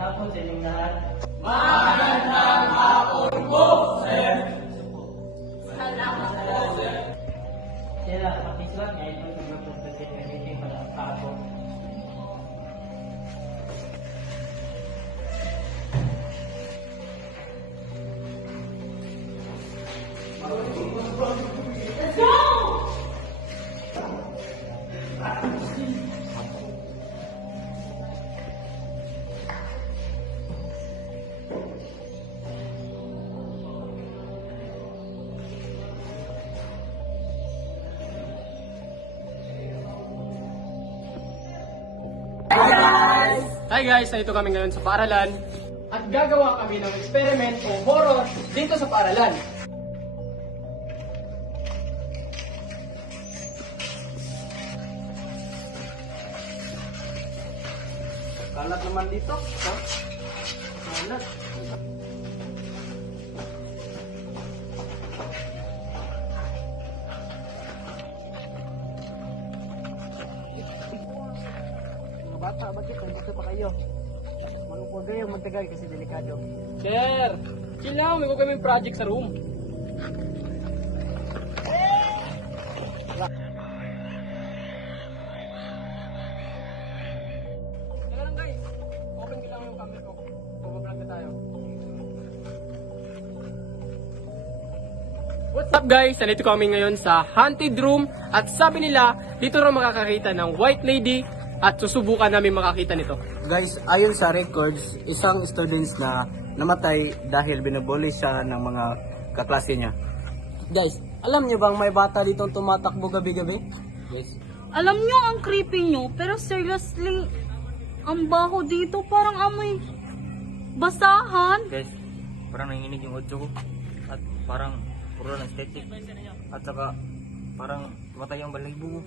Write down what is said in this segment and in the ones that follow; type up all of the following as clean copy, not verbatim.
hapon sa inyong lahat. Magandang hapon po, sir. Salamat po, sir. Sila, pakisulat niya ito sa group of the meeting para ang tapo. Let's go! Hi guys! Nandito kami ngayon sa paaralan at gagawa kami ng experiment o horror dito sa paaralan. Kalat naman dito. Kalat. Bata, bakit nandito pa kayo? Huwag kayo magtagal kasi delikado. Sir! Chill lang, may kami project sa room. Teka lang guys, open ko lang yung camera ko. Pag-vlog na tayo. What's up guys? Nandito kami ngayon sa haunted room at sabi nila dito raw makakakita ng white lady at susubukan namin makakita nito. Guys, ayon sa records, isang students na namatay dahil binubuli siya ng mga kaklase niya. Guys, alam niyo bang may bata dito tumatakbo gabi-gabi? Yes. Alam nyo ang creepy nyo, pero seriously, ang baho dito parang amoy basahan. Guys, parang nanginginig yung audio ko at parang puro ng static at saka parang tumatay ang balahibo ko.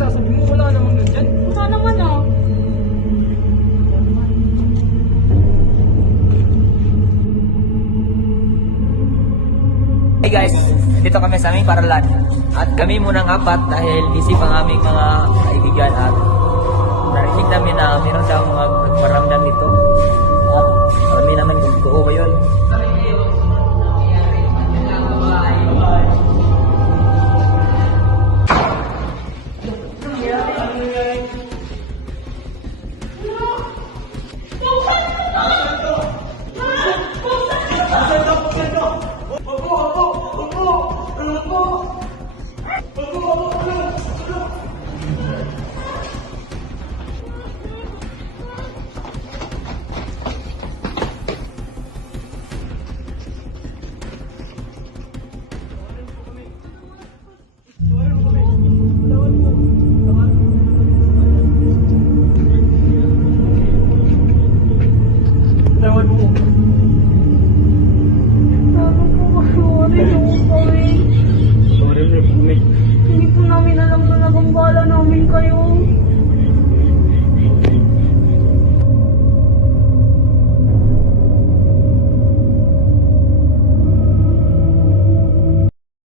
Sasabi mo, wala namang nandyan. Wala naman ah. Hey guys, dito kami sa aming paralan at kami munang apat dahil busy pang aming mga kaibigan at narinig namin na meron daw mga nagparamdam dito at alamin naman kung totoo ba yun.